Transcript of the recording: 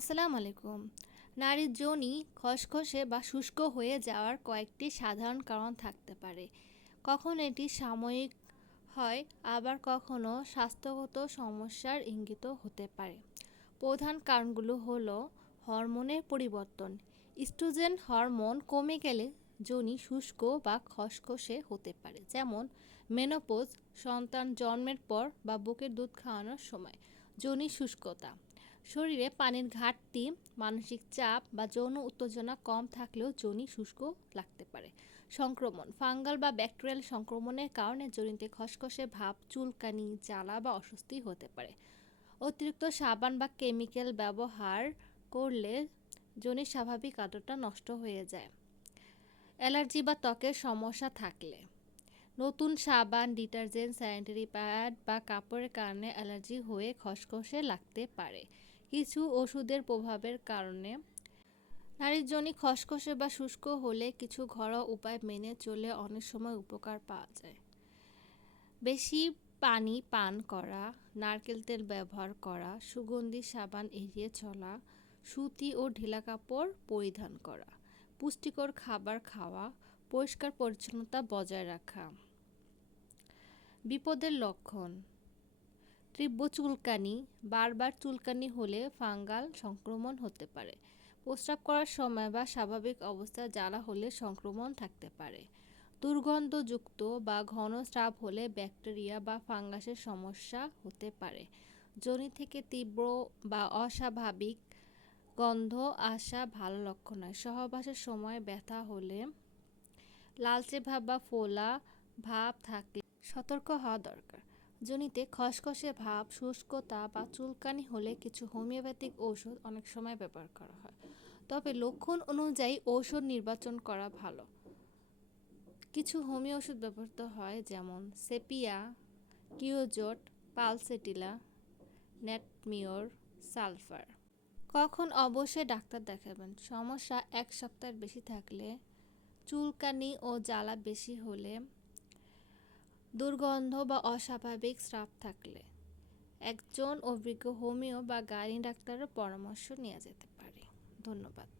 আসসালামু আলাইকুম। নারীর যোনি খসখসে বা শুষ্ক হয়ে যাওয়ার কয়েকটি সাধারণ কারণ থাকতে পারে। কখনো এটি সাময়িক হয়, আবার কখনো স্বাস্থ্যগত সমস্যার ইঙ্গিত হতে পারে। প্রধান কারণগুলো হলো হরমোনের পরিবর্তন। ইস্ট্রোজেন হরমোন কমে গেলে যোনি শুষ্ক বা খসখসে হতে পারে, যেমন মেনোপজ, সন্তান জন্মের পর বা বুকের দুধ খাওয়ানোর সময়। যোনি শুষ্কতা, শরীরে পানির ঘাটতি, মানসিক চাপ বা যৌন উত্তেজনা কম থাকলেও যোনি শুষ্ক লাগতে পারে। সংক্রমণ, ফাঙ্গাল বা ব্যাকটেরিয়াল সংক্রমণের কারণে যোনিতে খসখসে ভাব, চুলকানি, জ্বালা বা অস্বস্তি হতে পারে। অতিরিক্ত সাবান বা কেমিক্যাল ব্যবহার করলে যোনির স্বাভাবিক আদরটা নষ্ট হয়ে যায়। অ্যালার্জি বা ত্বকের সমস্যা থাকলে, নতুন সাবান, ডিটারজেন্ট, স্যানিটারি প্যাড বা কাপড়ের কারণে অ্যালার্জি হয়ে খসখসে লাগতে পারে। কিছু ওষুধের প্রভাবের কারণে নারীর যোনি খসখসে বা শুষ্ক হলে কিছু ঘরোয়া উপায় মেনে চলে অনেক সময় উপকার পাওয়া যায়। বেশি পানি পান করা, নারকেল তেল ব্যবহার করা, সুগন্ধি সাবান এড়িয়ে চলা, সুতি ও ঢিলা কাপড় পরিধান করা, পুষ্টিকর খাবার খাওয়া, পরিষ্কার পরিচ্ছন্নতা বজায় রাখা। বিপদের লক্ষণ: তীব্র চুলকানি, বারবার চুলকানি হলে ফাঙ্গাল সংক্রমণ হতে পারে। প্রস্রাব করার সময় বা স্বাভাবিক অবস্থায় জ্বালা হলে সংক্রমণ থাকতে পারে। দুর্গন্ধযুক্ত বা ঘন স্রাব হলে ব্যাকটেরিয়া বা ফাঙ্গাসের সমস্যা হতে পারে। যোনি থেকে তীব্র বা অস্বাভাবিক গন্ধ আসা ভালো লক্ষণ নয়। সহবাসের সময় ব্যথা হলে, লালচে ভাব বা ফোলা ভাব থাকলে সতর্ক হওয়া দরকার। যোনিতে খসখসে ভাব, শুষ্কতা বা চুলকানি হলে কিছু হোমিওপ্যাথিক ঔষধ অনেক সময় ব্যবহার করা হয়, তবে লক্ষণ অনুযায়ী ঔষধ নির্বাচন করা ভালো। কিছু হোমিও ওষুধ ব্যবহৃত হয়, যেমন সেপিয়া, কিওজোট, পালসেটিলা, নেটমিওর, সালফার। কখন অবশ্যই ডাক্তার দেখাবেন? সমস্যা 1 সপ্তাহের বেশি থাকলে, চুলকানি ও জ্বালা বেশি হলে, দুর্গন্ধ বা অস্বাভাবিক স্রাব থাকলে একজন অভিজ্ঞ হোমিও বা গাইনি ডাক্তারের পরামর্শ নেওয়া যেতে পারে। ধন্যবাদ।